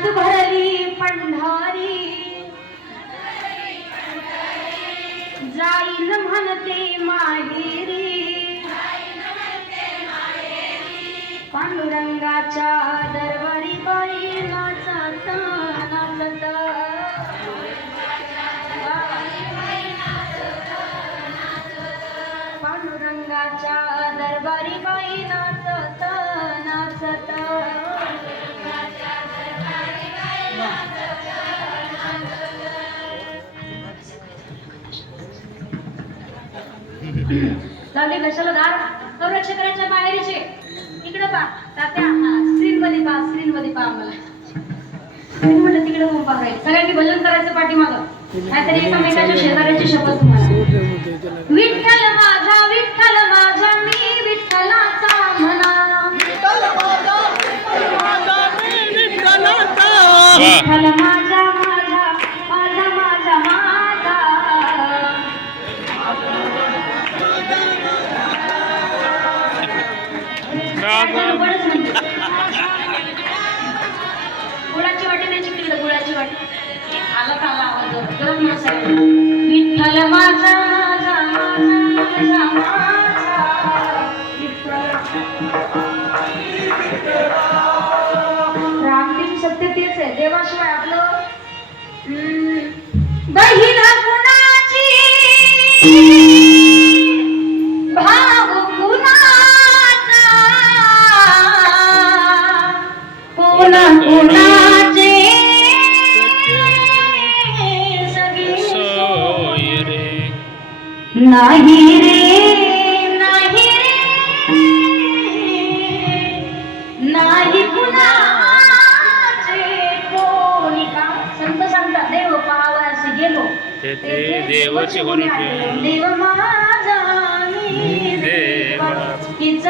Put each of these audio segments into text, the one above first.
हात भरली पंढारी. जाईल म्हणते माहेरी. पांडुरंगाच्या दरबारी बाई नाचत नाचत पांडुरंगाच्या दरबारी बाई नाचत नाचत लावले कशाला दार. संरक्षकाच्या बाहेरचे इकडं पा तात्या. स्क्रीन मध्ये पा स्क्रीन मध्ये पा आम्हाला तिकडे सगळ्यांनी भजन करायचं पाठीमागं. नाहीतरी एकामेकाच्या शेजाऱ्याची शपथ तुम्हाला. विठ्ठल माझा विठ्ठल माझा मी विठ्ठलाचा म्हणा. विठ्ठल माझा माझा माझा गुळाची वाटी न्यायची तिकडे गुळाची वाटी. आला का आवाज? विठ्ठल माझा सत्य तेच आहे. देवाशिवाय आपलं हम्म, कोण कुणाचे नाही रे नाही रे नाही कुणाचे कोणी का संत सांगतात देव पावास गेलो तेथे देवाची ठेव. देव माझा मी देवा. हीच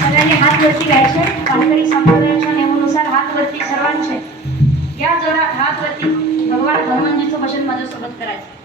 सगळ्यांनी हात वरती घ्यायचे काहीतरी संप्रदायाच्या नियमानुसार हात वरती सर्वांचे. या जोरात हात वरती भगवान हनुमानजीचं भजन माझ्यासोबत करायचं.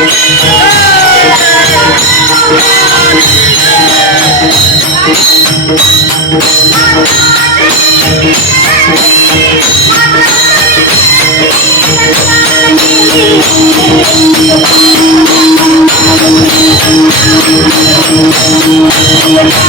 Thank you.